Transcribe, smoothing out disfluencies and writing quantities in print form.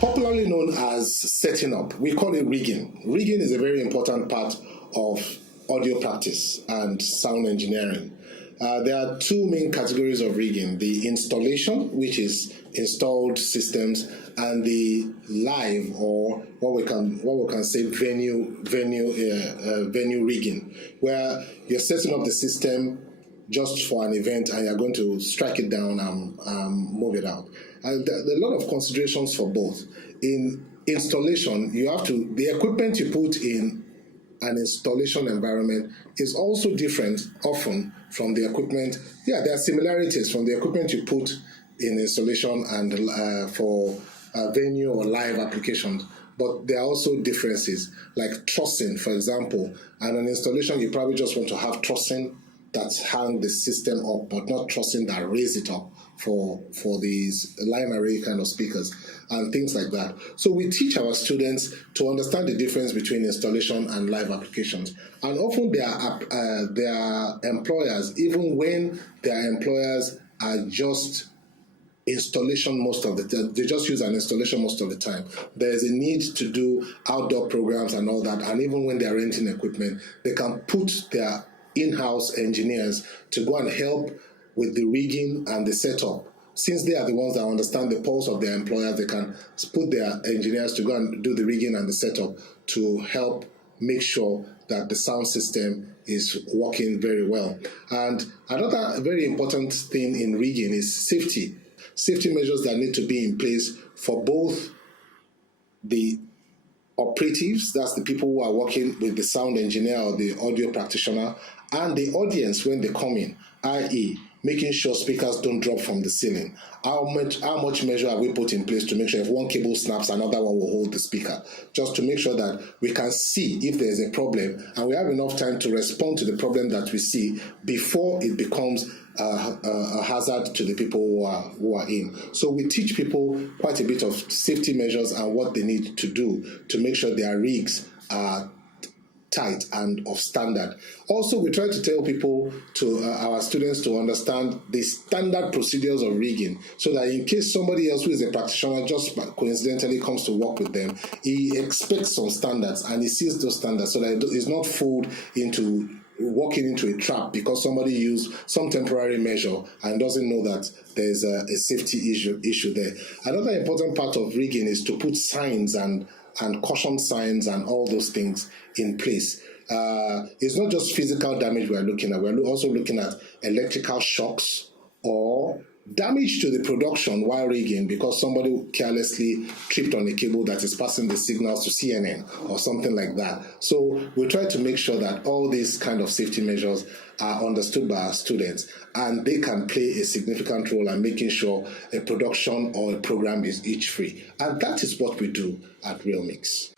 Popularly known as setting up, we call it rigging. Rigging is a very important part of audio practice and sound engineering. There are two main categories of rigging: the installation, which is installed systems, and the live, or what we can say venue rigging, where you're setting up the system just for an event and you're going to strike it down and move it out. And there are a lot of considerations for both. In installation, the equipment you put in an installation environment is also different often from the equipment. Yeah, there are similarities from the equipment you put in installation and for venue or live applications, but there are also differences, like trussing, for example. And an installation, you probably just want to have trussing that hang the system up, but not trussing that raise it up for these line array kind of speakers and things like that. So we teach our students to understand the difference between installation and live applications. And often their employers, even when their employers are just installation most of the time, they just use an installation most of the time. There's a need to do outdoor programs and all that, and even when they're renting equipment, they can put their in-house engineers to go and help with the rigging and the setup. Since they are the ones that understand the pulse of their employers, they can put their engineers to go and do the rigging and the setup to help make sure that the sound system is working very well. And another very important thing in rigging is safety. Safety measures that need to be in place for both the operatives, that's the people who are working with the sound engineer or the audio practitioner, and the audience when they come in, i.e., making sure speakers don't drop from the ceiling. How much measure have we put in place to make sure if one cable snaps, another one will hold the speaker, just to make sure that we can see if there's a problem and we have enough time to respond to the problem that we see before it becomes a hazard to the people who are in. So we teach people quite a bit of safety measures and what they need to do to make sure their rigs are tight and of standard. Also, we try to tell our students to understand the standard procedures of rigging, so that in case somebody else who is a practitioner just coincidentally comes to work with them, he expects some standards and he sees those standards, so that he's not fooled into walking into a trap because somebody used some temporary measure and doesn't know that there's a safety issue there. Another important part of rigging is to put signs and caution signs and all those things in place. It's not just physical damage we're looking at, we're also looking at electrical shocks or damage to the production while rigging because somebody carelessly tripped on a cable that is passing the signals to CNN or something like that. So we try to make sure that all these kind of safety measures are understood by our students and they can play a significant role in making sure a production or a program is itch-free. And that is what we do at Real Mix.